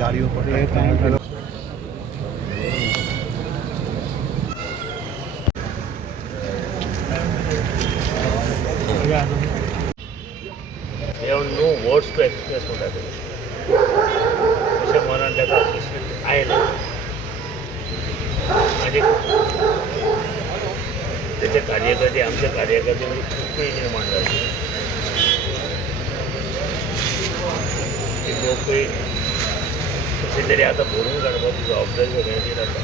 गाडयो They have no words to express what happened. अशें मनान ताका आयलें आनी तेचे कार्यकर्ते आमचे कार्यकर्ते म्हणजे खूप निर्माण जाले ती लोकय कशें तरी आतां भरून काडपाची जबाबदारी सगळ्यांचेर आसा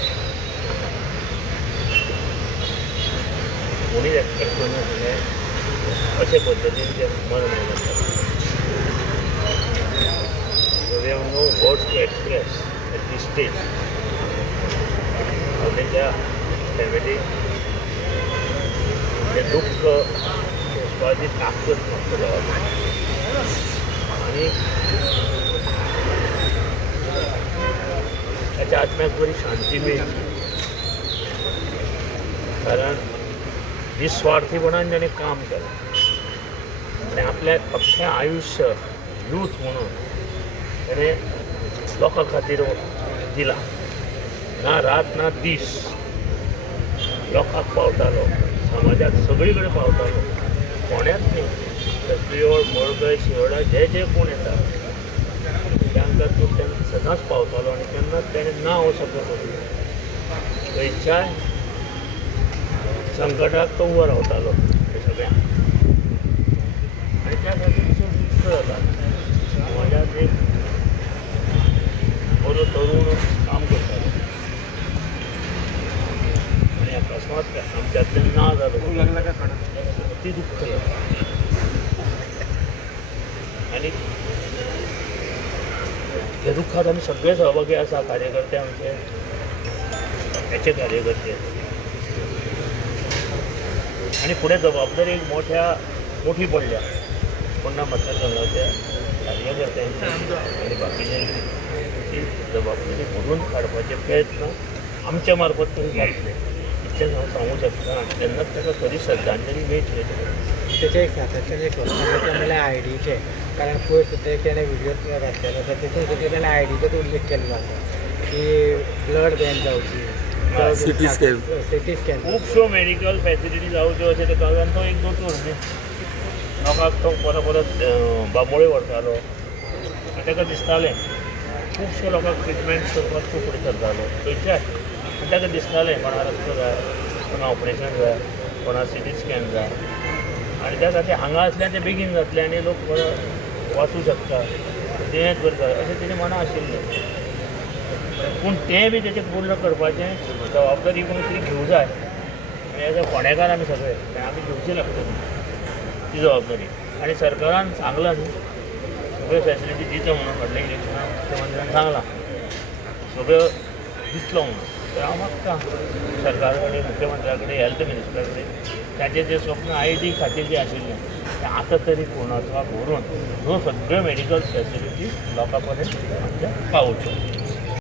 कोणीच एक्सपेक्ट करनासलें अशे पद्दतीन ते मरण आयलें. So we have no words to express at this stage. त्याच्या फॅमिली हे दुःख सोसपाची ताकद नासतलो आणि त्याच्या आत्म्याक बरी शांती मेळची कारण निस्वार्थीपणान त्याने काम केलं आणि आपल्या अख्खें आयुष्य यूथ म्हणून त्याने लोकां खातीर दिला ना रात ना दीस लोकांक पावतालो समाजात सगळी कडेन पावतालो कोण्याच न्ही पियोड मळगय शिरोडा जे जे कोण येता तांकां तो सदांच पावतालो आनी तेन्नाच तेणें ना हो शब्द करूं खंयच्याय संकटाक तो उबो रावतालो ते सगळ्यांक आनी त्या खातीर तो दुश्ट जाता समाजात एक बरो तरूण काम करतालो आनी अकस्मात आमच्यातल्यान ना जालो ती दुख्ख जाता आनी ह्या दुख्खात आमी सगळे सहभागी आसा कार्यकर्ते आमचे हेचे कार्यकर्ते आणि पुढे जबाबदारी एक मोठी पडल्या पुन्हा मतदारसंघाच्या कार्यकर्त्यांची आणि बाकीच्यांची ती जबाबदारी भरून काडपाचे प्रयत्न आमच्या मार्फत तरी जातले इतलें हांव सांगूं शकता तेन्नाच ताका खरी श्रद्धांजली मेळटली त्याचे एक सातत्याने स्वतंत्र म्हणल्यार आयडीचे कारण पयस ते तेणें व्हिडियो घातलेलो आसा तितून सुद्दां तेणें आयडीचोच उल्लेख केल्लो आसा की ब्लड बँक जावची सिटी स्कॅन खुबश्यो मेडिकल फॅसिलिटी जावच्यो अशें ताका आनी तो एक दोतोर न्ही लोकांक तो परत बांबोळे व्हरतालो आनी ताका दिसतालें खुबश्या लोकांक ट्रिटमेंट करपाक तो फुडें सरतालो थंयच्याय आनी ताका दिसतालें कोणा रक्त जाय कोणा ऑपरेशन जाय कोणा सिटी स्कॅन जाय आनी त्या खातीर हांगा आसल्यार तें बेगीन जातलें आनी लोक वाचूं शकता दुयेंत बरें जाय अशें तेजें मना आशिल्लें पूण तें बी तेचें पूर्ण करपाचें जबाबदारी कोणी तरी घेवं जाय आनी एज अ फोंडेकार आमी सगळे आमी घेवची लागतली ती जबाबदारी आनी सरकारान सांगलां न्ही सगळ्यो फॅसिलिटी दिता म्हणून फाटल्या इलेक्शनाक मुख्यमंत्र्यान सांगलां सगळ्यो दितलो म्हणून तर हांव मागतां सरकारा कडेन मुख्यमंत्र्या कडेन हेल्थ मिनिस्टरा कडेन ताचें जें स्वप्न आयडी खातीर जें आशिल्लें तें आतां तरी पूर्णत्वाक व्हरून ह्यो सगळ्यो मेडिकल फॅसिलिटीज लोकां पर्यंत आमच्या पावोवच्यो